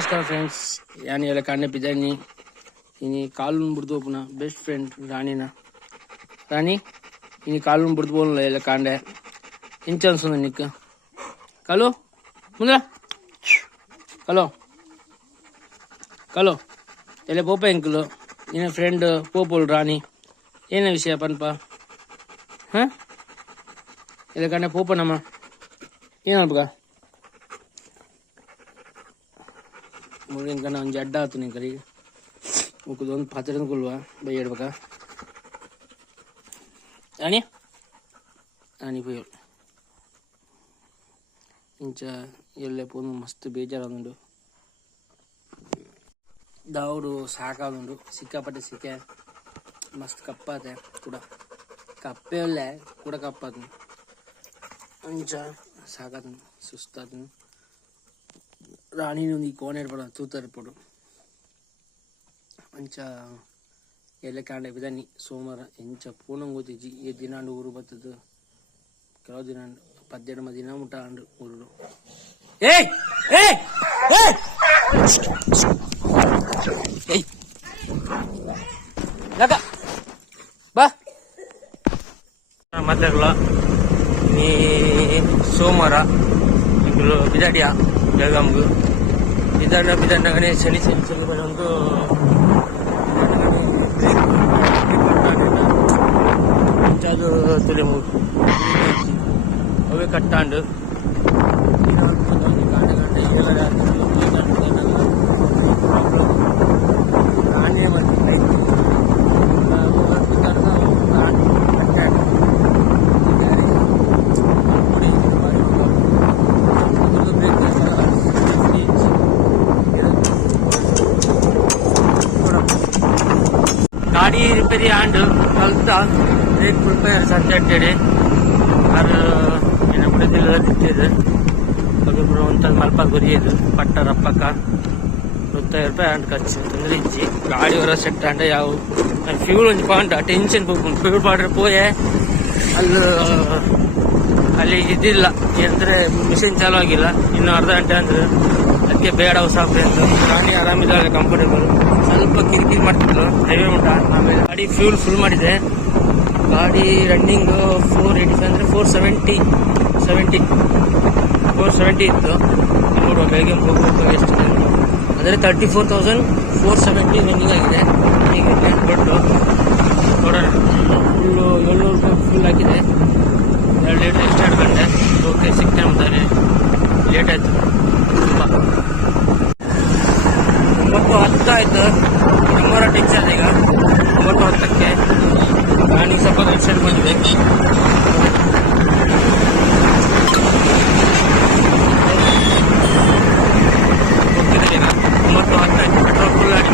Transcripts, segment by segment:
ನಮಸ್ಕಾರ ಫ್ರೆಂಡ್ಸ್ ಯಾನ್ ಎಲ್ಲ ಕಾಣೆ ಬಿದ್ದಾನಿ ಇನಿ ಕಾಲು ಬಿಡ್ದು ಪುನ ಬೆಸ್ಟ್ ಫ್ರೆಂಡ್ ರಾಣಿನ. ರಾಣಿ, ಇನಿ ಕಾಲು ಬಿಡ್ದು ಬೋಲ್ಲ ಎಲ್ಲ ಕಾಂಡೆ. ಇಂಚ ಅನ್ಸು ನಿಕ್ಕ ಕಾಲು, ಮುಂದ್ರ? ಕಲೋ. ಕಲೋ. ಎಲ್ಲ ಪೋಪ ಎಂಕಲು ನಿನ್ನ ಫ್ರೆಂಡ್ ಪೋಪೋಲ್ ರಾಣಿ. ಏನ ವಿಷಯ ಪನ್ಪ? ಹಾಂ? ಎಲ್ಲ ಕಾಂಡೆ ಪೋಪನಮ್ಮ ಏನಪ್ಪ ಮುಗಿನ ಕಣ ಒಂದು ಜಡ್ಡ ಆತು ನಿನ್ ಕರಿಗೆ ಮುಖದೊಂದು ಪಾತ್ರೆ ಕೊಲ್ವಾ ಬೈ ಇಡ್ಬೇಕಾ ರಾಣಿ ರಾಣಿ ಬೈ ಇಂಚ ಎಲ್ಲೇ ಪೋನು ಮಸ್ತ್ ಬೇಜಾರಾದುಂಡು ದಾವ್ರು ಸಾಕಾದುಂಡು ಸಿಕ್ಕಾಪಟ್ಟೆ ಸಿಕ್ಕೆ ಮಸ್ತ್ ಕಪ್ಪಾತೆ ಕೂಡ ಕಪ್ಪೆ ಒಳ್ಳೆ ಕೂಡ ಕಪ್ಪಾತು ಅಂಚ ಸಾಕಾತು ಸುಸ್ತಾತು ರಾಣಿನೊಂದು ಈ ಕೋಣೆ ಇರ್ಬೋದು ತೂತ ಇರ್ಬೋದು ಅಂಚ ಎಲ್ಲ ಕಾಂಡೆ ಬಿದಾನಿ ಸೋಮವಾರ ಎಂಚ ಪೂನಂಗ್ ಓದಿಜಿ ಈ ದಿನ ಊರು ಬರ್ತದ ಕೆಲವು ದಿನ ಪದ್ದೆರಡು ದಿನ ಮುಟ್ಟ ಅಂಡು ಊರು ಏಯ್ ಏಯ್ ಏಯ್ ಏಯ್ ಲಗ ಬಾ ಮೊದಲ ನೀ ಸೋಮವಾರ ఇప్పుడు బిదాడియా ಬೆಳಗಾಂಗು ಬಿದಾಡ ಬಿದಾಡಗಾನೆ ಚಳಿ ಚಳಿ ಶನಿ ಬರೋಂಗು ಅದು ತುಲೆ ಮೂರು ಅವೇ ಕಟ್ಟಾಂಡು ನಾನೇ ಗಾಡಿ ರಿಪೇರಿ ಆಂಡು ಕಲ್ತ ಬ್ರೇಕ್ ರಿಪೇರ್ ಸಜ್ಜಟ್ಟೆಡೆ ಅದು ಏನ ಬಿಡದಿಲ್ಲ ತಿಂತಿದ್ದು ಒಬ್ಬೊಬ್ರು ಒಂತ ಮಲ್ಪ ಗುರಿಯದು ಪಟ್ಟ, ರಪ್ಪಕ್ಕ. ರೂಪಾಯಿ ಆಂಡ್ ಖರ್ಚು. ತೊಂದರೆ ಇಜ್ಜಿ. ಗಾಡಿ ಹೊರ ಸೆಟ್ ಆಂಡ ಯಾವ ಫ್ಯೂಲ್ ಒಂದು ಪಾಂಡ. ಟೆನ್ಷನ್ ಬೇಕು ಫ್ಯೂಲ್ ಪಾಡ್ರೆ ಪೋಯೆ. ಅಲ್ಲಿ ಅಲ್ಲಿ ಇದಿಲ್ಲ ಅಂದರೆ ಮಿಷಿನ್ ಚಾಲು ಆಗಿಲ್ಲ. ಇನ್ನು ಅರ್ಧ ಗಂಟೆ ಅಂದ್ರೆ. ಅದಕ್ಕೆ ಬೇಡ ಹೊಸ ಅಂತ ಗಾಡಿ ಆರಾಮಿದ್ದಾಳೆ ಕಂಫರ್ಟೇಬಲ್ ಸ್ವಲ್ಪ ಕಿರಿಕಿರಿ ಮಾಡ್ತಿದ್ರು. ಹೈವೇ ಉಂಟ, ಆಮೇಲೆ ಗಾಡಿ ಫ್ಯೂಲ್ ಫುಲ್ ಮಾಡಿದೆ. ಗಾಡಿ ರನ್ನಿಂಗ್ ಫೋರ್ ಏಯ್ಟಿ ಅಂದರೆ four seventy seventy four seventy ಇತ್ತು. ನೋಡುವ ಬೆಳಗ್ಗೆ ಹೋಗ್ಬೇಕು, ಎಷ್ಟು ಅಂದರೆ thirty four thousand four seventy running ಆಗಿದೆ. ಈಗ ಕೊಟ್ಟು ನೋಡೋಣ. ಫುಲ್ಲು ಏಳ್ನೂರು ರೂಪಾಯಿ ಫುಲ್ ಹಾಕಿದೆ ಎರಡು ಲೀಟ್ರ್ ಎಷ್ಟು ಬಂದೆ. ಓಕೆ ಸಿಗ್ತೇನೆ ಅಂತಾರೆ ಲೇಟ್ ಆಯಿತು. ತುಂಬ. ಒಂಬತ್ತು ಹತ್ತು ಆಯಿತು ಟೀಚರ್ ಟೆನ್ಷನ್ ಈಗ ಒಂಬತ್ತು ಹತ್ತಕ್ಕೆ ನಾನು ಸ್ವಲ್ಪ ಟೆನ್ಷನ್ ಬಂದಿದೆ ಒಂಬತ್ತು ಹತ್ತಾಯ್ತು ಪೆಟ್ರೋಲ್ ಫುಲ್ ಆಗಿ.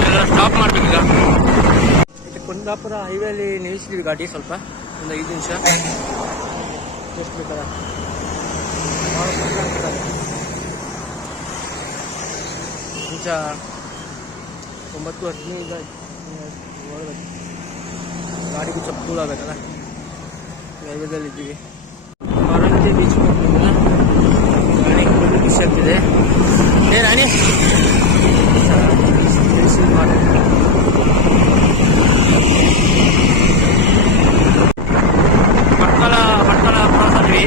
ಎಲ್ಲ ಸ್ಟಾಪ್ ಮಾಡ್ಬೇಕೀಗ ಕುಂದಾಪುರ ಹೈವೇಲಿ ನಿಲ್ಲಿಸಿದ್ವಿ ಗಾಡಿ ಸ್ವಲ್ಪ ಒಂದು ಐದು ನಿಮಿಷ. ಎಷ್ಟು ಬೇಕಲ್ಲ ನಿಮಿಷ ಒಂಬತ್ತು ಹದಿನೈದು ಗಾಡಿಗೂ ಆಗಬೇಕಲ್ಲ ಹೈವೇದಲ್ಲಿ ಇದ್ದೀವಿ. ಮರಳಿ ಬೀಚ್ ಹೋಗ್ತಿದ್ದಿಲ್ಲ ಗಾಡಿ ಫುಲ್ ಬಿಸಿ ಆಗ್ತಿದೆ. ಏ, ರಾಣಿ ಭಟ್ಕಳ ಭಟ್ಕಳ ಕ್ರಾಸ್ ಆದ್ವಿ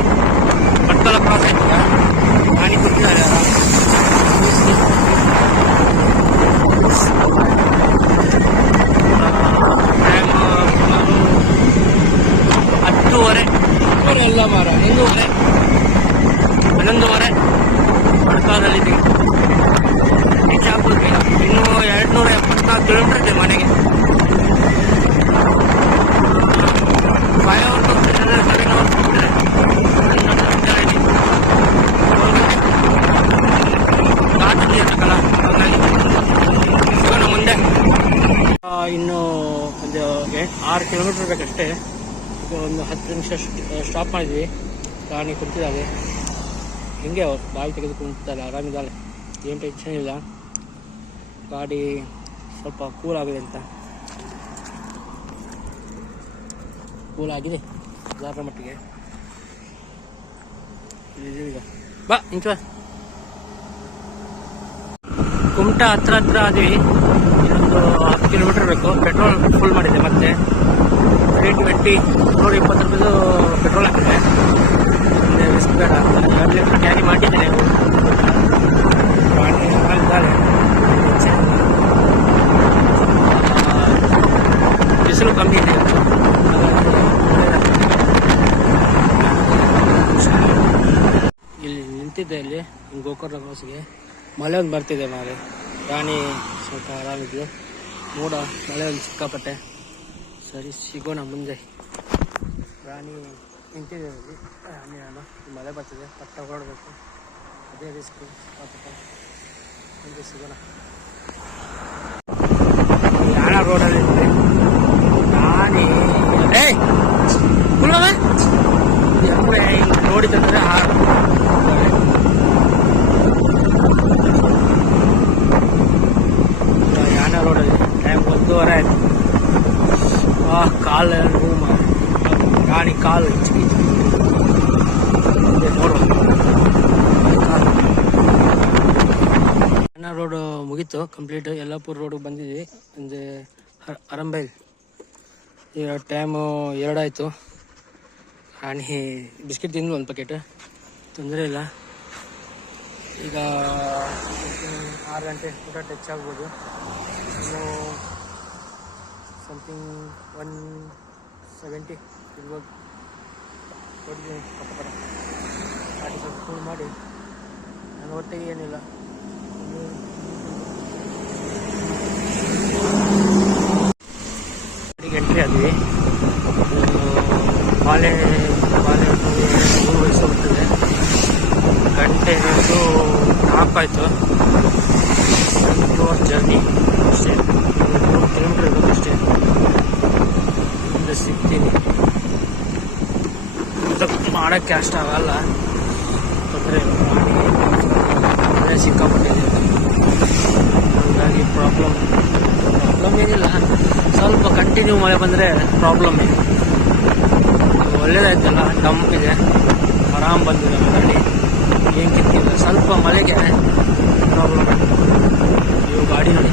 ಭಟ್ಕಳ ಕ್ರಾಸ್ ಆಯ್ತು ಈಗ ಗಾಡಿ ಕೊಟ್ಟಿದ್ದಾರೆ ಹತ್ತುವರೆ ಹತ್ತುವರೆ ಅಲ್ಲ ಮಾರ ಹನ್ನೊಂದುವರೆ ಹನ್ನೊಂದುವರೆ ಭಟ್ಕಳದಲ್ಲಿದ್ದೀವಿ ಬಿಜಾಪುರಕ್ಕೆ ಇನ್ನೂ ಎರಡ್ನೂರ ಎಪ್ಪತ್ನಾಲ್ಕು ಕಿಲೋಮೀಟರ್ ಇದೆ ಮನೆಗೆ ಫೈವ್ ಅವರ್ಸ್ ಹೋಗ್ತಿದ್ರೆ ಸೆವೆನ್ ಅವರ್ಸ್ ಹೋಗ್ತಿದ್ರೆ ಘಾಟಲ್ಲಿ ಇರ್ತಕ್ಕಲ್ಲ ಹಾಗಾಗಿ ಸಿಗೋಣ ಮುಂದೆ ಆ, ಇನ್ನು ಒಂದು ಎ- ಆರು ಕಿಲೋಮೀಟರ್ ಬೇಕಷ್ಟೇ. ಒಂದು ಹತ್ತು ನಿಮಿಷ ಸ್ಟಾಪ್ ಮಾಡಿದ್ವಿ. ಪ್ರಾಣಿ ಕುಂತಿದ್ದಾರೆ ಹಿಂಗೆ ಅವ್ರು? ಬಾಯಿ ತೆಗೆದು ಕುಂತಿದ್ದಾಳೆ, ಆರಾಮಿದ್ದಾಳೆ. ಏನು ಟೆನ್ಷನ್ ಇಲ್ಲ. ಗಾಡಿ ಸ್ವಲ್ಪ ಕೂಲ್ ಆಗಿದೆ ಅಂತ. ಕೂಲ್ ಆಗಿದೆ ಜಾರ ಮಟ್ಟಿಗೆ. ಬಾ ಇಂಚ ಕುಮಟಾ ಹತ್ರ ಹತ್ರ ಆದ್ವಿ. ಇನ್ನೊಂದು ಹತ್ತು ಕಿಲೋಮೀಟರ್ ಬೇಕು. ಪೆಟ್ರೋಲ್ ಫುಲ್ ಮಾಡಿದೆ ಮತ್ತೆ. ತ್ರೀ ಟ್ವೆಂಟಿ ನೂರ ಇಪ್ಪತ್ತು ರೂಪಾಯಿದು ಪೆಟ್ರೋಲ್ ಹಾಕಿದೆ ಮುಂದೆ ರಿಸ್ಕ್ ಬೇಡ. ಲೀಟ್ರ್ ಕ್ಯಾರಿ ಮಾಡಿದ್ದೇನೆ. ಬಿಸಿಲು ಕಮ್ಮಿ ಇದೆ. ಇಲ್ಲಿ ನಿಂತಿದ್ದೆ ಇಲ್ಲಿ, ಗೋಕರ್ಣ ಕ್ರಾಸ್ಗೆ ಮಳೆ ಒಂದು ಬರ್ತಿದೆ ಮಾರೆ. ರಾಣಿ ಸ್ವಲ್ಪ ಆರಾಮಿದ್ಲು ಮೋಡ ಮಳೆ ಒಂದು ಸಿಕ್ಕಾಪಟ್ಟೆ. ಸರಿ, ಸಿಗೋಣ ಮುಂದೆ. ರಾಣಿ ನಿಂತಿದೆ ಅಲ್ಲಿ. ರಾಣಿ ನಾನು ಮಳೆ ಬರ್ತಿದೆ, ಪಟ್ಟ ಹೊರಡಬೇಕು. ಅದೇ ರಿಸ್ಕು ಸಿಕ್ಕಾಪಟ್ಟೆ. ಮುಂದೆ ಸಿಗೋಣ. ಯಾಣ ರೋಡಲ್ಲಿ ಇದ್ದೆ ರಾಣಿ. ಏಯ್! ನೋಡಿದಂದ್ರೆ ಆ ಯಾನ ರೋಡಲ್ಲಿ ಟೈಮ್ ಒಂದೂವರೆ ಆಯ್ತು ಆ ಕಾಲು ನೋವು ಮಾರ್ರೆ. ಗಾಡಿ ಕಾಲು ಹಿಚ್ಕಿ ನೋಡುವ ಯಾನ ರೋಡ್ ಮುಗೀತು ಕಂಪ್ಲೀಟ್ ಯಲ್ಲಾಪುರ ರೋಡ್ ಬಂದಿದ್ವಿ. ಅಂದರೆ ಅರಂಬೈಲ್ ಈಗ ಟೈಮು ಎರಡಾಯಿತು ರಾಣಿ ಬಿಸ್ಕೆಟ್ ತಿಂದ್ವಿ ಒಂದು ಪ್ಯಾಕೆಟ್ ತೊಂದರೆ ಇಲ್ಲ. ಈಗ ಆರು ಗಂಟೆ ಊಟ ಟಚ್ ಆಗ್ಬೋದು. ಇನ್ನು ಸಮಥಿಂಗ್ ಒನ್ ಸೆವೆಂಟಿ ಇರ್ಬೋದು. ಕೊಡ್ತೀನಿ ಪಕ್ಕ ಸ್ವಲ್ಪ ಕೂಲ್ ಮಾಡಿ. ನನ್ನ ಹೊಟ್ಟೆಗೆ ಏನಿಲ್ಲ. ಎಂಟ್ರಿ ಆದ್ವಿ ಬಾಲೆ ಬಾಲೆ ಮೂರು ವಯಸ್ಸು ಹೋಗ್ತದೆ ಗಂಟೆ ಒಂದು ನಾಲ್ಕು ಆಯಿತು. ಟೂ ಅವರ್ ಜರ್ನಿ ಅಷ್ಟೇ. ಒಂದು ಮೂರು ಕಿಲೋಮೀಟರ್ ಇರೋದು ಅಷ್ಟೇ. ಮುಂದೆ ಸಿಗ್ತೀನಿ. ಮಾಡೋಕ್ಕೆ ಅಷ್ಟ ಆಗಲ್ಲ. ತೊಂದರೆ ಮಾಡಿ. ಸಿಕ್ಕಾಪಟ್ಟಿದೆ ಹಾಗಾಗಿ ಪ್ರಾಬ್ಲಮ್ ಪ್ರಾಬ್ಲಮ್ ಏನಿಲ್ಲ. ಸ್ವಲ್ಪ ಕಂಟಿನ್ಯೂ ಮಳೆ ಬಂದರೆ ಪ್ರಾಬ್ಲಮ್ ಇದೆ. ಒಳ್ಳೇದಾಯ್ತಲ್ಲ ಡಂಪ್ ಇದೆ. ಆರಾಮ್ ಬಂದಿದೆ ಗಾಡಿ ಏನು ಕಿತ್ತಿಲ್ಲ ಸ್ವಲ್ಪ ಮಳೆಗೆ ಪ್ರಾಬ್ಲಮ್ ಇವು ಗಾಡಿ ನೋಡಿ.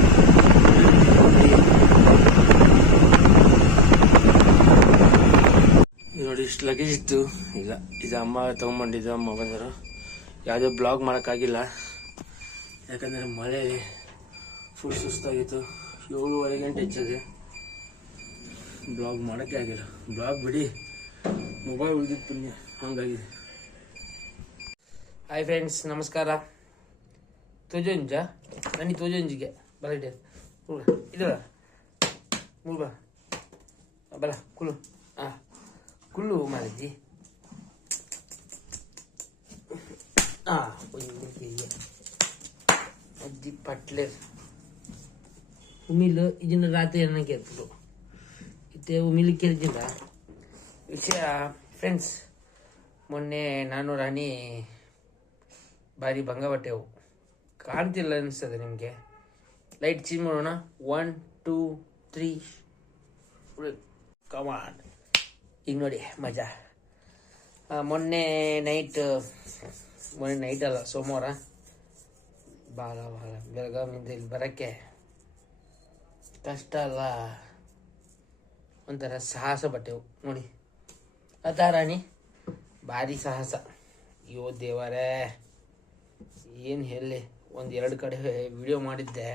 ನೋಡಿ, ಇಷ್ಟು ಲಗೇಜ್ ಇತ್ತು ಇಲ್ಲ. ಇದು ಅಮ್ಮ ತೊಗೊಂಬಂದಿದ್ದು, ಅಮ್ಮ ಬಂದರು. ಯಾವುದೇ ಬ್ಲಾಗ್ ಮಾಡೋಕ್ಕಾಗಿಲ್ಲ. ಯಾಕಂದರೆ ಮಳೆ ಫುಲ್ ಸುಸ್ತಾಗಿತ್ತು ಏಳುವರೆ ಗಂಟೆ ಹೆಚ್ಚದೆ. ಬ್ಲಾಗ್ ಮಾಡೋಕ್ಕೆ ಆಗಿಲ್ಲ. ಬ್ಲಾಗ್ ಬಿಡಿ. ಮೊಬೈಲ್ ಉಳಿದಿದ್ದು ಪುಣ್ಯ. ಹಂಗಾಗಿದೆ ಹಾಯ್ ಫ್ರೆಂಡ್ಸ್ ನಮಸ್ಕಾರ. ತೋಜಂಜ? ನನಗೆ ತೋಜಂಜಿಗೆ. ಬರಡೆ ಮುಳ್ಗ ಇದರ ಮುಳ್ಗ ಬರ. ಕುಳು ಹಾಂ ಕುಳ್ಳು ಮಾಡಿದ್ದಿ ಹಾಂ ಅಜ್ಜಿ ಪಟ್ಲೆ ಉಮಿಲು ಇದನ್ನ ರಾತ್ರಿ ಅನ್ನಕ್ಕೆ ಇರ್ತದೆ ಇತ್ತೆ ಉಮಿಲ್ ಕೆರ್ಜಿಲ್ಲ ವಿಷಯ ಫ್ರೆಂಡ್ಸ್ ಮೊನ್ನೆ ನಾನು ರಾಣಿ ಭಾರಿ ಭಂಗ ಬಟ್ಟೆವು ಕಾಣ್ತಿಲ್ಲ ಅನಿಸ್ತದೆ ನಿಮಗೆ. ಲೈಟ್ ಚೇಂಜ್ ಮಾಡೋಣ. One two three come on ಈಗ ನೋಡಿ, ಮಜಾ. ಮೊನ್ನೆ ನೈಟ್ ಮೊನ್ನೆ ನೈಟ್ ಅಲ್ಲ, ಸೋಮವಾರ. ಭಾಳ ಭಾಳ ಬೆಳಗಾವಿಯಿಂದ ಇಲ್ಲಿ ಬರೋಕ್ಕೆ ಕಷ್ಟ ಅಲ್ಲ ಒಂಥರ ಸಾಹಸ ಬಟ್ಟೆವು ನೋಡಿ. ಅದ ರಾಣಿ, ಭಾರಿ ಸಾಹಸ. ಅಯ್ಯೋ ದೇವರೇ. ಏನು ಹೇಳಿ ಒಂದು ಎರಡು ಕಡೆ ವಿಡಿಯೋ ಮಾಡಿದ್ದೆ.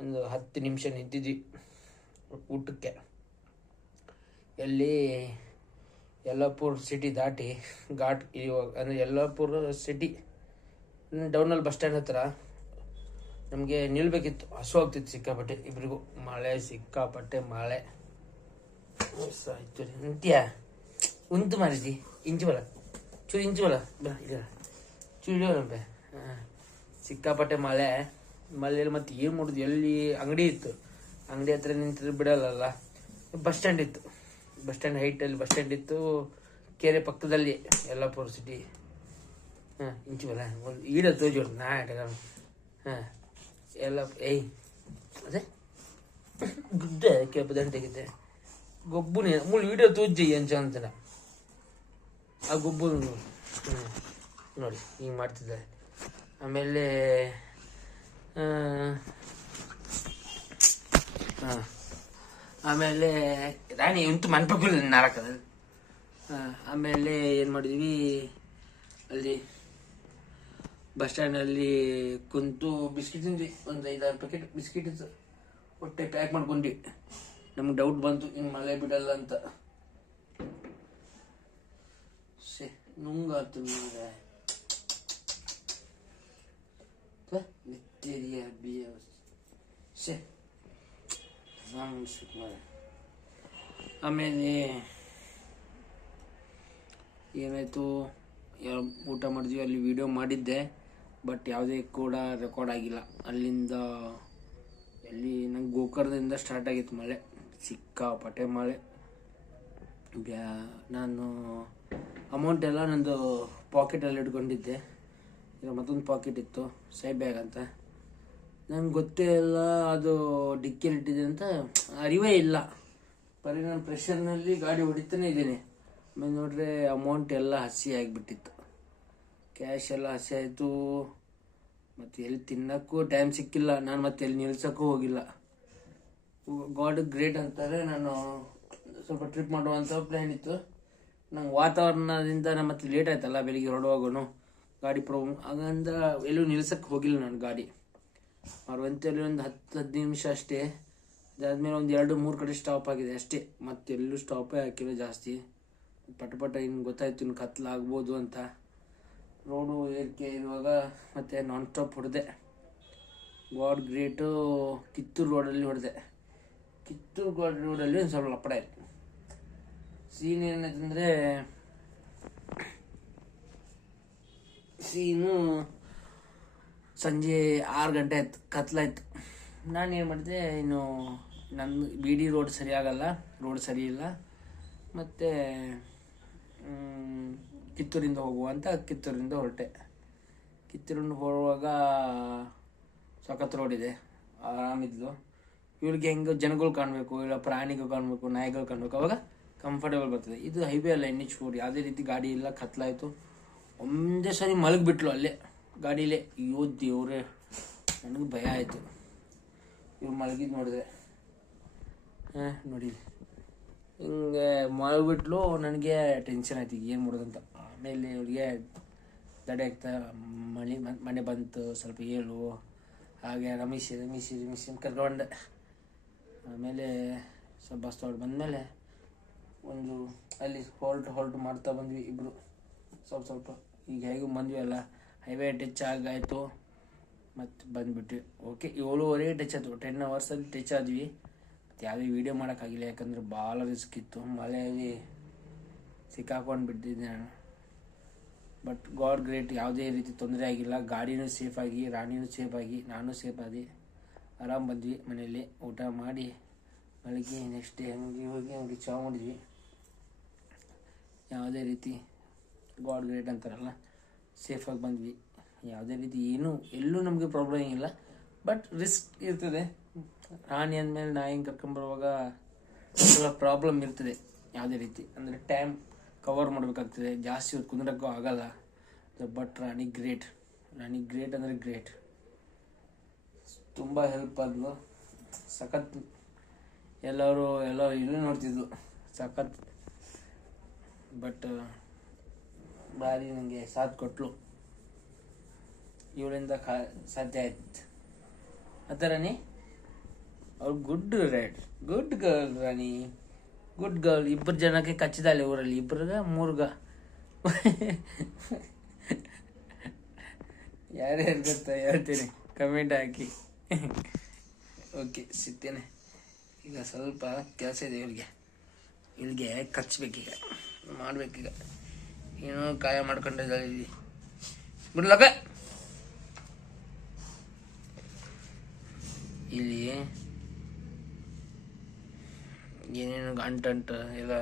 ಒಂದು ಹತ್ತು ನಿಮಿಷ ನಿಂತಿದ್ವಿ ಊಟಕ್ಕೆ. ಎಲ್ಲಿ ಯಲ್ಲಾಪುರ ಸಿಟಿ ದಾಟಿ ಘಾಟ್ ಇವಾಗ ಅಂದರೆ ಯಲ್ಲಾಪುರ ಸಿಟಿ ಡೌನಲ್ಲಿ ಬಸ್ ಸ್ಟ್ಯಾಂಡ್ ಹತ್ರ ನಮಗೆ ನಿಲ್ಬೇಕಿತ್ತು, ಹಸು ಆಗ್ತಿತ್ತು ಸಿಕ್ಕಾಪಟ್ಟೆ. ಇಬ್ರಿಗೂ ಮಳೆ ಸಿಕ್ಕಾಪಟ್ಟೆ ಮಳೆ. ಸಾಯ್ತು ರೀ. ಉಂತು ಉಂಟು ಮಾಡಿದಿ ಇಂಚು ಬಲ. ಚೂರು ಇಂಚು ಬಲ. ಇಲ್ಲ ಚೂರು ನಂಬೆ ಸಿಕ್ಕಾಪಟ್ಟೆ ಮಳೆ. ಮಳೆಯಲ್ಲಿ ಮತ್ತೆ ಏನು ಮಾಡುದು? ಎಲ್ಲಿ? ಅಂಗಡಿ ಇತ್ತು. ಅಂಗಡಿ ಹತ್ರ ನಿಂತಿದ್ರೆ ಬಿಡಲ್ಲಲ್ಲ. ಬಸ್ ಸ್ಟ್ಯಾಂಡ್ ಇತ್ತು. ಬಸ್ ಸ್ಟ್ಯಾಂಡ್ ಹೈಟಲ್ಲಿ ಬಸ್ ಸ್ಟ್ಯಾಂಡ್ ಇತ್ತು. ಕೆರೆ ಪಕ್ಕದಲ್ಲಿ ಯಲ್ಲಾಪುರ ಸಿಟಿ. ಹಾಂ, ಇಂಚು ಬಲ. ಒಂದು ಈಡ ತೋಜೋಡು. ನಾ ಹಾಂ. ಎಲ್ಲ, ಏಯ್, ಅದೇ? ಗುಡ್ಡ ಕೆಂಪು ದಂಟೆಗಿದ್ದೆ ಗೊಬ್ಬುನೇ ಮುಳ್ಳು ವಿಡಿಯೋ ತೋಜ್ಜಿ ಅಂಚ ಅಂತ ಆ ಗೊಬ್ಬು ನೋಡಿ ಹಿಂಗೆ ಮಾಡ್ತಿದ್ದಾರೆ. ಆಮೇಲೆ ಹಾಂ, ಆಮೇಲೆ, ರಾಣಿ ಇಂತು ಮನ್ಪಗಳು ನಾಲ್ಕದ ಆಮೇಲೆ ಏನು ಮಾಡಿದ್ವಿ, ಅಲ್ಲಿ ಬಸ್ ಸ್ಟ್ಯಾಂಡಲ್ಲಿ ಕುಂತು ಬಿಸ್ಕಿಟ್ ತಿಂದ್ವಿ. ಒಂದು ಐದಾರು ಪ್ಯಾಕೆಟ್ ಬಿಸ್ಕಿಟ್ ಇತ್ತು. ಹೊಟ್ಟೆ ಪ್ಯಾಕ್ ಮಾಡ್ಕೊಂಡ್ವಿ. ನಮ್ಗೆ ಡೌಟ್ ಬಂತು ಇನ್ನು ಮಳೆ ಬಿಡಲ್ಲ ಅಂತ. ಶೇ ನುಂಗಾತು ಮಾರೆ ಬಿ ಆಮೇಲೆ ಏನಾಯಿತು ಊಟ ಮಾಡಿದ್ವಿ, ಅಲ್ಲಿ ವಿಡಿಯೋ ಮಾಡಿದ್ದೆ. ಬಟ್ ಯಾವುದೇ ಕೂಡ ರೆಕಾರ್ಡ್ ಆಗಿಲ್ಲ. ಅಲ್ಲಿಂದ ಎಲ್ಲಿ, ನಂಗೆ ಗೋಕರ್ಣದಿಂದ ಸ್ಟಾರ್ಟ್ ಆಗಿತ್ತು ಮಳೆ. ಸಿಕ್ಕಾಪಟ್ಟೆ ಮಳೆ. ಬ್ಯಾ, ನಾನು ಅಮೌಂಟ್ ಎಲ್ಲ ನಂದು ಪಾಕೆಟಲ್ಲಿ ಇಟ್ಕೊಂಡಿದ್ದೆ. ಈಗ ಮತ್ತೊಂದು ಪಾಕೆಟ್ ಇತ್ತು ಸೈ ಬ್ಯಾಗ್ ಅಂತ. ನಂಗೆ ಗೊತ್ತೇ ಇಲ್ಲ ಅದು ಡಿಕ್ಕಿಯಲ್ಲಿ ಇಟ್ಟಿದೆ ಅಂತ. ಅರಿವೇ ಇಲ್ಲ. ಬರೀ ನಾನು ಪ್ರೆಷರ್ನಲ್ಲಿ ಗಾಡಿ ಹೊಡಿತಾನೆ ಇದ್ದೀನಿ. ಆಮೇಲೆ ನೋಡ್ರೆ ಅಮೌಂಟ್ ಎಲ್ಲ ಹಸಿ ಆಗಿಬಿಟ್ಟಿತ್ತು. ಕ್ಯಾಶ್ ಎಲ್ಲ ಆಸೆ ಆಯಿತು. ಮತ್ತು ಎಲ್ಲಿ ತಿನ್ನೋಕ್ಕೂ ಟೈಮ್ ಸಿಕ್ಕಿಲ್ಲ. ನಾನು ಮತ್ತೆ ಎಲ್ಲಿ ನಿಲ್ಸೋಕ್ಕೂ ಹೋಗಿಲ್ಲ. ಗಾಡ್ ಗ್ರೇಟ್ ಅಂತಾರೆ. ನಾನು ಸ್ವಲ್ಪ ಟ್ರಿಪ್ ಮಾಡುವಂಥ ಪ್ಲ್ಯಾನ್ ಇತ್ತು. ನಂಗೆ ವಾತಾವರಣದಿಂದ ನಾನು ಮತ್ತೆ ಲೇಟ್ ಆಯ್ತಲ್ಲ ಬೆಳಿಗ್ಗೆ ಹೊರಡುವಾಗೂ ಗಾಡಿ ಪ್ರಾಬ್ಲಮ್ ಹಾಗಂದ ಎಲ್ಲೂ ನಿಲ್ಸಕ್ಕೆ ಹೋಗಿಲ್ಲ ನಾನು ಗಾಡಿ. ಅವ್ರಂತಲ್ಲಿ ಒಂದು ಹತ್ತು ಹದಿನೈದು ನಿಮಿಷ ಅಷ್ಟೇ. ಅದಾದ್ಮೇಲೆ ಒಂದು ಎರಡು ಮೂರು ಕಡೆ ಸ್ಟಾಪ್ ಆಗಿದೆ ಅಷ್ಟೇ. ಮತ್ತೆ ಎಲ್ಲೂ ಸ್ಟಾಪೇ ಹಾಕಿಲ್ಲ ಜಾಸ್ತಿ. ಪಟ ಪಟ ಇನ್ನು ಗೊತ್ತಾಯ್ತು ಇನ್ನು ಕತ್ಲಾಗ್ಬೋದು ಅಂತ. ರೋಡು ಏರಿಕೆ ಇರುವಾಗ ಮತ್ತೆ ನಾನ್ ಸ್ಟಾಪ್ ಹೊಡೆದೆ. ಗಾಡ್ ಗ್ರೇಟು ಕಿತ್ತೂರು ರೋಡಲ್ಲಿ ಹೊಡೆದೆ. ಕಿತ್ತೂರು ಗಾಡ್ ರೋಡಲ್ಲಿ ಒಂದು ಸ್ವಲ್ಪ ಲಪಡ. ಇತ್ತು ಸೀನ್ ಏನಂತಂದರೆ ಸೀನು ಸಂಜೆ ಆರು ಗಂಟೆ ಆಯ್ತು, ಕತ್ಲಾಯ್ತು. ನಾನು ಏನು ಮಾಡಿದೆ, ಇನ್ನು ನನ್ನ ಬಿ ಡಿ ರೋಡ್ ಸರಿಯಾಗಲ್ಲ ರೋಡ್ ಸರಿ ಇಲ್ಲ. ಮತ್ತು ಕಿತ್ತೂರಿಂದ ಹೋಗುವ ಅಂತ ಕಿತ್ತೂರಿಂದ ಹೊರಟೆ. ಕಿತ್ತೂರಿಂದ ಹೊರುವಾಗ ಸಖತ್ ರೋಡ್ ಇದೆ. ಆರಾಮಿದ್ಲು. ಇವಳಿಗೆ ಹೆಂಗೆ ಜನಗಳು ಕಾಣಬೇಕು, ಇಲ್ಲ ಪ್ರಾಣಿಗಳು ಕಾಣಬೇಕು, ನಾಯಿಗಳು ಕಾಣಬೇಕು. ಅವಾಗ ಕಂಫರ್ಟೇಬಲ್ ಬರ್ತದೆ. ಇದು ಹೈವೇ ಅಲ್ಲ ಎನ್ ಎಚ್ ಯಾವುದೇ ರೀತಿ ಗಾಡಿ ಇಲ್ಲ, ಕತ್ಲಾಯಿತು. ಒಂದೇ ಸರಿ ಮಲಗಿಬಿಟ್ಲು ಅಲ್ಲೇ. ಗಾಡೀಲೇ, ಅಯ್ಯೋ ದೇವ್ರೆ, ನನಗೆ ಭಯ ಆಯಿತು. ಇವ್ರು ಮಲಗಿದ್ದು ನೋಡಿದೆ ಹಾಂ ನೋಡಿ ಹಿಂಗೆ ಮಲಗಿಬಿಟ್ಲು, ನನಗೆ ಟೆನ್ಷನ್ ಆಯ್ತು. ಈಗ ಏನು ಮಾಡೋದಂತ. ಆಮೇಲೆ ಇವಳಿಗೆ ತಡೆ ಆಗ್ತಾ ಮಳೆ ಮನೆ ಬಂತು, ಸ್ವಲ್ಪ ಏಳು. ಹಾಗೆ ರಮೇಶ್ ರಮೇಶ್ ರಮೇಶ್ ಕರ್ಕೊಂಡೆ. ಆಮೇಲೆ ಸ್ವಲ್ಪ ಬಸ್ ತೊಗೊಂಡು ಬಂದಮೇಲೆ ಒಂದು ಅಲ್ಲಿ ಹೋಲ್ಟ್ ಹೋಲ್ಟ್ ಮಾಡ್ತಾ ಬಂದ್ವಿ ಇಬ್ಬರು ಸ್ವಲ್ಪ ಸ್ವಲ್ಪ. ಈಗ ಹೇಗೂ ಬಂದ್ವಿ ಅಲ್ಲ. ಹೈವೇ ಟಚ್ ಆಗಾಯಿತು. ಮತ್ತು ಬಂದುಬಿಟ್ವಿ. ಓಕೆ ಏಳುವರೆಗೆ ಟಚ್ ಆಯಿತು. ಟೆನ್ ಅವರ್ಸಲ್ಲಿ ಟಚ್ ಆದ್ವಿ. ಮತ್ತು ಯಾವುದೇ ವೀಡಿಯೋ ಮಾಡೋಕ್ಕಾಗಿಲ್ಲ ಯಾಕಂದ್ರೆ ಭಾಳ ರಿಸ್ಕ್ ಇತ್ತು. ಮಳೆಯಲ್ಲಿ ಸಿಕ್ಕಾಕೊಂಡು ಬಿಟ್ಟಿದ್ದೆ ನಾನು. ಬಟ್ ಗಾಡ್ ಗ್ರೇಟ್ ಯಾವುದೇ ರೀತಿ ತೊಂದರೆ ಆಗಿಲ್ಲ. ಗಾಡಿನೂ ಸೇಫಾಗಿ ರಾಣಿನೂ ಸೇಫಾಗಿ ನಾನು ಸೇಫ್ ಆಗಿ ಆರಾಮ್ ಬಂದ್ವಿ ಮನೆಯಲ್ಲಿ. ಊಟ ಮಾಡಿ ಬೆಳಗ್ಗೆ ನೆಕ್ಸ್ಟ್ ಡೇ ಹಂಗೆ ಹೋಗಿ ಹಂಗೆ ಚಾ ಮಾಡಿದ್ವಿ. ಯಾವುದೇ ರೀತಿ ಗಾಡ್ ಗ್ರೇಟ್ ಅಂತಾರಲ್ಲ ಸೇಫಾಗಿ ಬಂದ್ವಿ. ಯಾವುದೇ ರೀತಿ ಏನೂ, ಎಲ್ಲೂ ನಮಗೆ ಪ್ರಾಬ್ಲಮ್ ಇಲ್ಲ ಬಟ್ ರಿಸ್ಕ್ ಇರ್ತದೆ. ರಾಣಿ ಅಂದಮೇಲೆ ನಾ ಹಿಂಗೆ ಕರ್ಕೊಂಬರುವಾಗ ಪ್ರಾಬ್ಲಮ್ ಇರ್ತದೆ. ಯಾವುದೇ ರೀತಿ. ಅಂದರೆ ಟೈಮ್ ಕವರ್ ಮಾಡಬೇಕಾಗ್ತದೆ. ಜಾಸ್ತಿ ಹೊತ್ತು ಕುಂದ್ರಕ್ಕೂ ಆಗಲ್ಲ. But Rani great Rani great ಅಂದರೆ ಗ್ರೇಟ್ ತುಂಬ ಹೆಲ್ಪ್ ಆದ್ಲು. ಸಖತ್ ಎಲ್ಲರೂ ಎಲ್ಲರೂ ಇಲ್ಲೂ ನೋಡ್ತಿದ್ಲು. ಸಖತ್. ಬಟ್ ಭಾರಿ ನನಗೆ ಸಾಥ್ ಕೊಟ್ಲು. ಇವಳಿಂದ ಕಾ, ಸಾಧ್ಯ ಆಯ್ತು. ಥರ ರಾಣಿ? ಅವ್ರು good red good girl Rani. Good girl ಇಬ್ಬರು ಜನಕ್ಕೆ ಕಚ್ಚಿದಾಳೆ ಊರಲ್ಲಿ. ಇಬ್ಬರಿಗ ಮೂರ್ಗ. ಯಾರು ಗೊತ್ತಾ? ಹೇಳ್ತೀನಿ. ಕಮೆಂಟ್ ಹಾಕಿ. ಓಕೆ ಸಿಗ್ತೇನೆ. ಈಗ ಸ್ವಲ್ಪ ಕೆಲಸ ಇದೆ ಇವ್ರಿಗೆ. ಇಲ್ಲಿಗೆ ಕಚ್ಬೇಕೀಗ. ಮಾಡ್ಬೇಕೀಗ. ಏನೋ ಕಾಯ ಮಾಡ್ಕೊಂಡಿದ್ದೀವಿ ಇಲ್ಲಿ ಬಿಡ್ಲಕ್ಕ. ಇಲ್ಲಿ ಏನೇನು ಅಂಟಂಟು ಎಲ್ಲ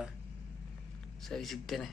ಸರಿ ಸಿಗ್ತೇನೆ.